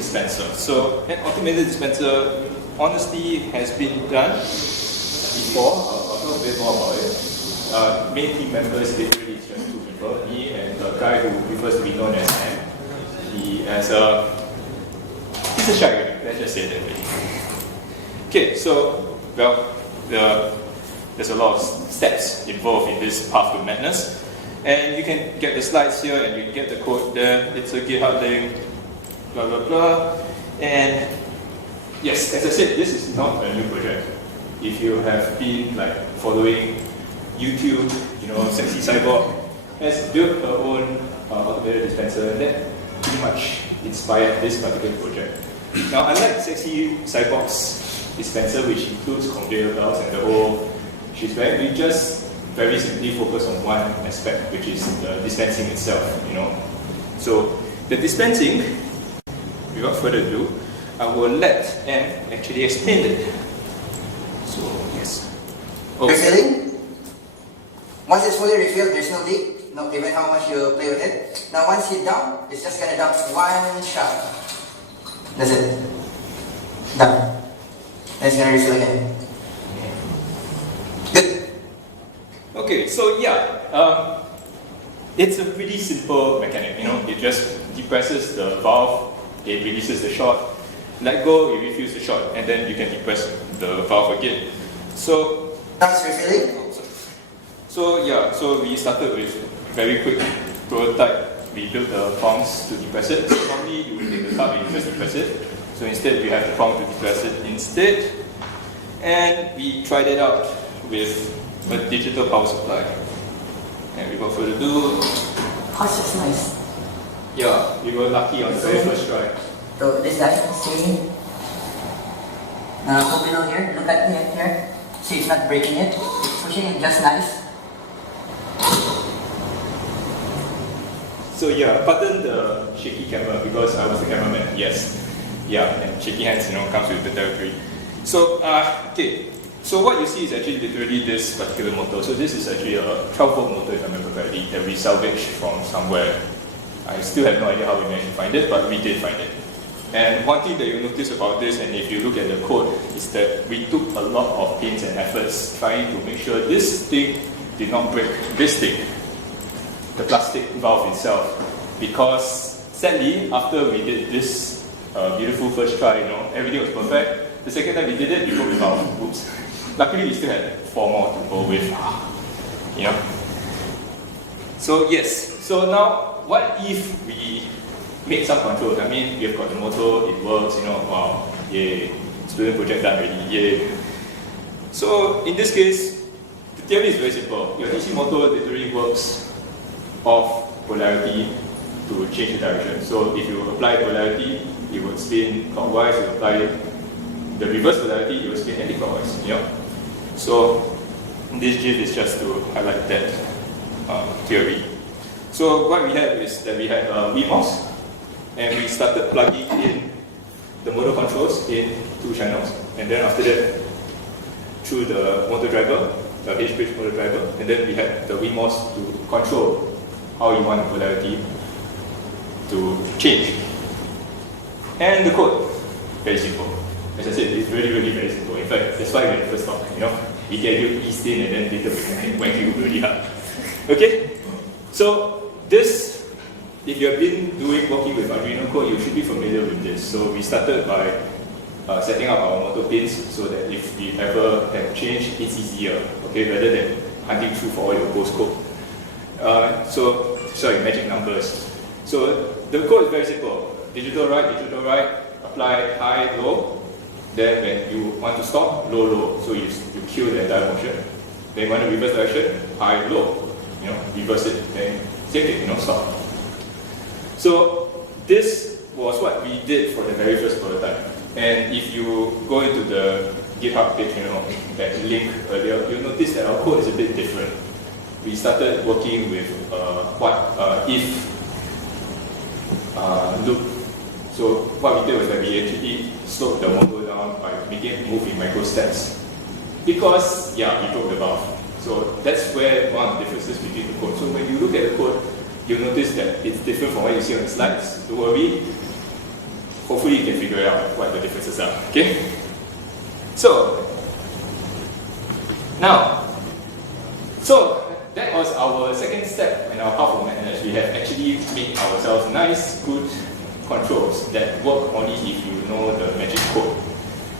dispenser. So an automated dispenser honestly has been done before. I'll talk a bit more about it. Main team members literally is just two people, me and a guy who prefers to be known as Sam. He's a shy guy, let's just say that way. Okay, so, well, there's a lot of steps involved in this path to madness. And you can get the slides here and you can get the code there. It's a GitHub link, blah, blah, blah. And yes, as I said, this is not a new project. If you have been following YouTube, Sexy Cyborg has built her own automated dispenser, and that pretty much inspired this particular project. Now, unlike Sexy Cyborg's dispenser, which includes conveyor belts and the whole shebang, we just very simply focus on one aspect, which is the dispensing itself. So the dispensing, without further ado, I will let Em actually explain it. So yes. Refilling. Once it's fully refilled, there's no leak, no even how much you play with it. Now once you dump, it's just gonna dump one shot. That's it. Done. And it's gonna refill again. Good. Okay, so yeah, it's a pretty simple mechanic. It just depresses the valve, it releases the shot, let go, it refills the shot, and then you can depress the valve again. So now it's refilling. So yeah, so we started with very quick prototype. We built the prongs to depress it. So normally you would take the tub and you just depress it. So instead we have the prong to depress it instead. And we tried it out with a digital power supply. And without further ado, Oh, it's just nice. yeah, we were lucky on the very first try. So this guy, see? Now go below here, look at it here. See, it's not breaking it, it's pushing it just nice. So yeah, pardon the shaky camera because I was the cameraman, yes. Yeah, and shaky hands, comes with the territory. So, okay. So what you see is actually literally this particular motor. So this is actually a 12-volt motor, if I remember correctly, that we salvaged from somewhere. I still have no idea how we managed to find it, but we did find it. And one thing that you'll notice about this, and if you look at the code, is that we took a lot of pains and efforts trying to make sure this thing did not break this thing, the plastic valve itself. Because sadly, after we did this beautiful first try, everything was perfect. The second time we did it, we broke the valve. Oops. Luckily, we still had 4 more to go with. So yes, so now what if we make some controls? I mean, we've got the motor, it works, wow, yay, student project done already, yay. So in this case, the theory is very simple. Your DC motor literally works off polarity to change the direction. So if you apply polarity, it would spin clockwise. If you apply the reverse polarity, it will spin anti-clockwise. So this GIF is just to highlight that theory. So what we had is that we had a VMOS, and we started plugging in the motor controls in 2 channels, and then after that through the motor driver, the H-bridge motor driver, and then we had the VMOS to control how you want the polarity to change. And the code, very simple. As I said, it's really, really very simple. In fact, that's why we first talk, we get you eased in and then later we can whack you really hard. Okay? So this, if you have been working with Arduino code, you should be familiar with this. So we started by setting up our motor pins so that if we ever have change, it's easier, okay, rather than hunting through for all your postcode. Magic numbers. So the code is very simple. Digital right, apply high, low. Then when you want to stop, low, low. So you kill the entire motion. Then you want to reverse direction, high, low. Reverse it, then same thing, stop. So this was what we did for the very first prototype. And if you go into the GitHub page, that link earlier, you'll notice that our code is a bit different. We started working with if loop. So what we did was that we actually slowed the motor down by making it move in micro steps. Because, we broke the valve. So that's where one of the differences between the code. So when you look at the code, you'll notice that it's different from what you see on the slides. Don't worry. hopefully you can figure out what the differences are. Okay? So that was our second step in our path of madness. We have actually made ourselves nice, good controls that work only if you know the magic code,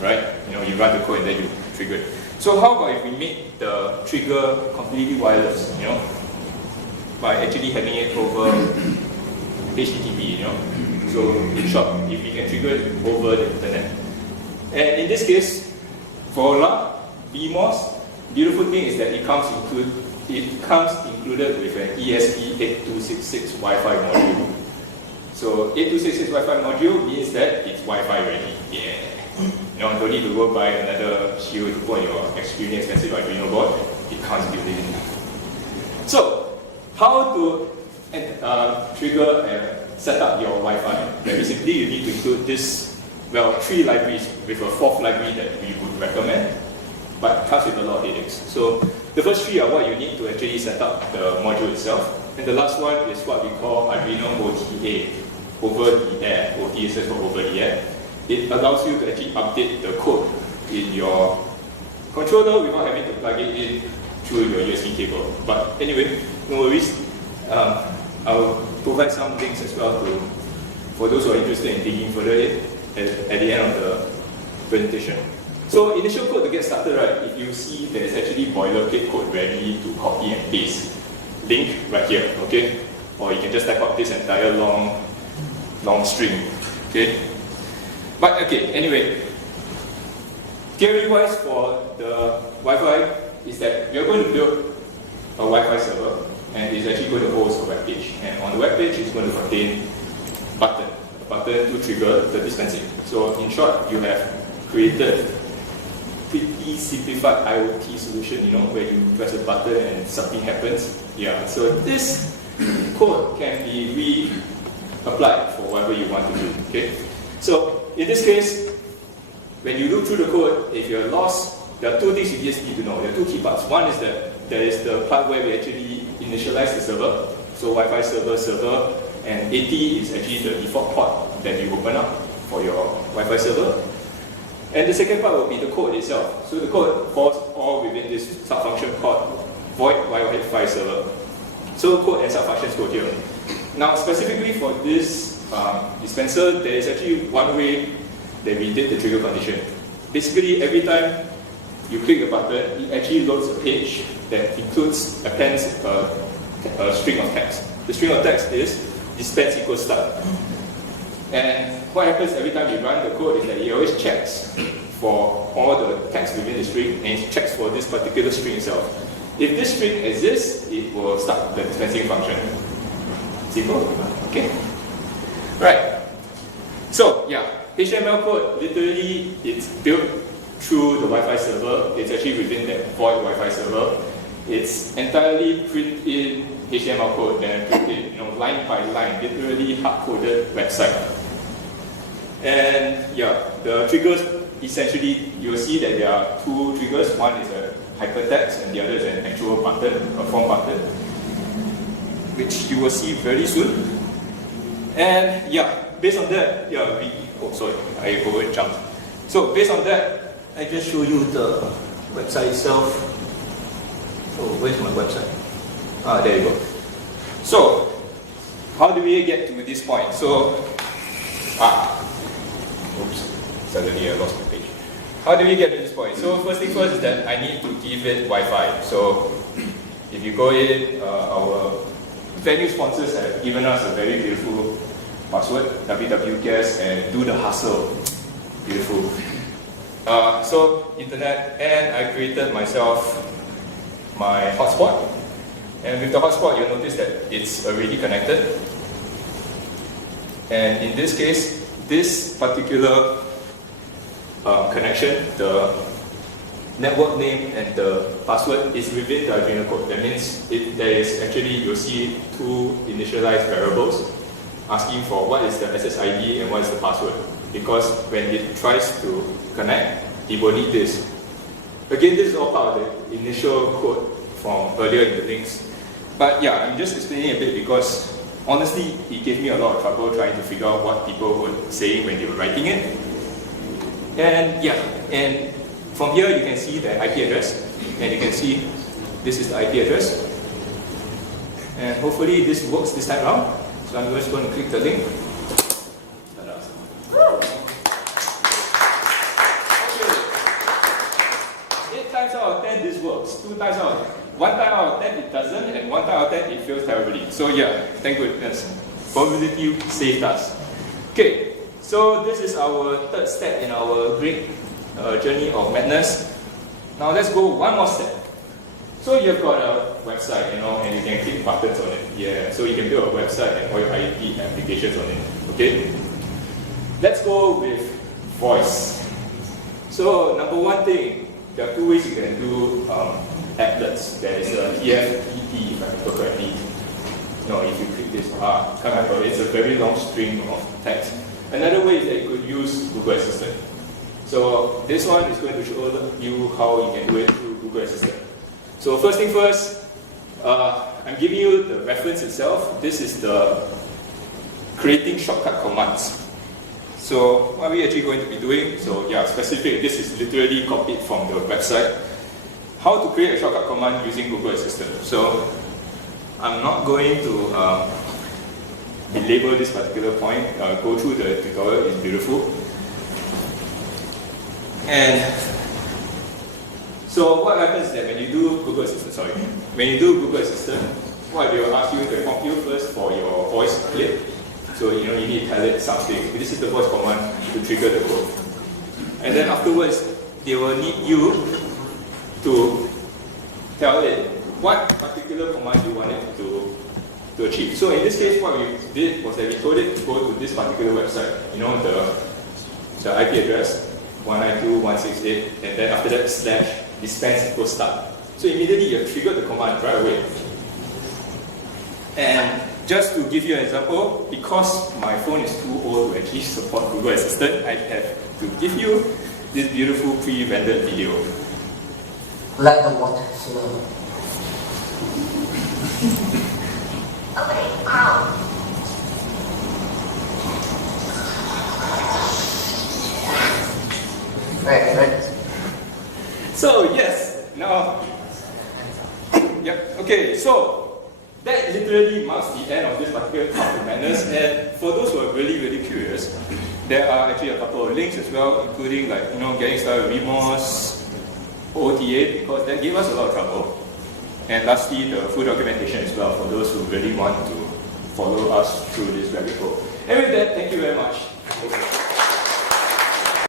right? You know, you run the code and then you trigger it. So how about if we make the trigger completely wireless, you know, by actually having it over HTTP, you know? So in short, if we can trigger it over the internet. And in this case, for BMOS, beautiful thing is that it comes included with an ESP8266 Wi-Fi module. So 8266 Wi-Fi module means that it's Wi-Fi ready. Yeah. You know, don't need to go buy another shield to put on your extremely expensive Arduino board. It comes built in. So, how to trigger and set up your Wi-Fi? Very simply, you need to include this, well, 3 libraries with a 4th library that we would recommend, but it comes with a lot of headaches. So, the first 3 are what you need to actually set up the module itself. And the last one is what we call Arduino OTA, over the air. OTA stands for over the air. It allows you to actually update the code in your controller without having to plug it in through your USB cable. But anyway, no worries. I'll provide some links as well for those who are interested in digging further at the end of the presentation. So initial code to get started, right? If you see there's actually boilerplate code ready to copy and paste. Link right here, okay? Or you can just type out this entire long string, okay? But okay, anyway, theory-wise for the Wi-Fi is that we are going to build a Wi-Fi server, and it's actually going to host a web page. And on the web page, it's going to contain a button to trigger the dispensing. So in short, you have created pretty simplified IoT solution, you know, where you press a button and something happens. Yeah, so this code can be re-applied for whatever you want to do, okay? So, in this case, when you look through the code, if you're lost, there are 2 things you just need to know. There are 2 key parts. One is that there is the part where we actually initialize the server, so Wi-Fi server, and 80 is actually the default port that you open up for your Wi-Fi server. And the second part will be the code itself. So the code falls all within this subfunction called void Wi-Fi server. So code and subfunctions go here. Now specifically for this dispenser, there is actually one way that we did the trigger condition. Basically, every time you click a button, it actually loads a page that appends a string of text. The string of text is dispense equals start. And what happens every time you run the code is that it always checks for all the text within the string, and it checks for this particular string itself. If this string exists, it will start the dispensing function. Simple? Okay? Right. So, yeah, HTML code, literally, it's built through the Wi-Fi server. It's actually within that void Wi-Fi server. It's entirely print in HTML code, then print in, you know, line by line, literally hard-coded website. And yeah, the triggers, essentially, you'll see that there are 2 triggers. One is a hypertext, and the other is an actual button, a form button, which you will see very soon. And yeah, based on that, yeah, I over-jumped. So based on that, I just show you the website itself. So where's my website? There you go. So, how do we get to this point? So, oops, suddenly I lost my page. How do we get to this point? So first thing first is that I need to give it Wi-Fi. So if you go in, our venue sponsors have given us a very beautiful password, www.guest, and do the hustle. Beautiful. So internet, and I created myself my hotspot. And with the hotspot, you'll notice that it's already connected. And in this case, this particular connection, the network name and the password is within the Arduino code. That means there is actually, you'll see 2 initialized variables asking for what is the SSID and what is the password. Because when it tries to connect, it will need this. Again, this is all part of the initial code from earlier in the links. But yeah, I'm just explaining a bit because honestly, it gave me a lot of trouble trying to figure out what people were saying when they were writing it. And yeah, and from here you can see the IP address, and you can see this is the IP address. And hopefully this works this time around. So I'm just going to click the link. Okay. 8 times out of 10 this works. 1 time out of 10 it doesn't, and 1 time out of 10 it fails terribly. So yeah, thank goodness. Probability saved us. Okay, so this is our third step in our great journey of madness. Now let's go one more step. So you've got a website, and you can click buttons on it. Yeah, so you can build a website and all your IT applications on it. Okay? Let's go with voice. So number one thing, there are 2 ways you can do applets. There is a TFTP, if I remember correctly. No, if you click this, can't remember, it's a very long string of text. Another way is that you could use Google Assistant. So this one is going to show you how you can do it through Google Assistant. So first thing first, I'm giving you the reference itself. This is the creating shortcut commands. So what are we actually going to be doing? So yeah, specific, this is literally copied from the website. How to create a shortcut command using Google Assistant. So I'm not going to belabor this particular point. Go through the tutorial, it's beautiful. And so what happens is that when you do Google Assistant, what they will ask you to prompt you first for your voice clip. So you need to tell it something. This is the voice command to trigger the code. And then afterwards, they will need you to tell it what particular command you want it to achieve. So in this case, what we did was that we told it to go to this particular website. The IP address 192.168, and then after that /dispense equals start. So immediately you trigger the command right away. And just to give you an example, because my phone is too old to actually support Google Assistant, I have to give you this beautiful pre-rendered video. Let the water flow. Okay, Carl. Right. So yes, now, yep, okay, so that literally marks the end of this particular part of madness. And for those who are really, really curious, there are actually a couple of links as well, including getting started with remorse, OTA, because that gave us a lot of trouble. And lastly, the full documentation as well for those who really want to follow us through this rabbit hole. And with that, thank you very much.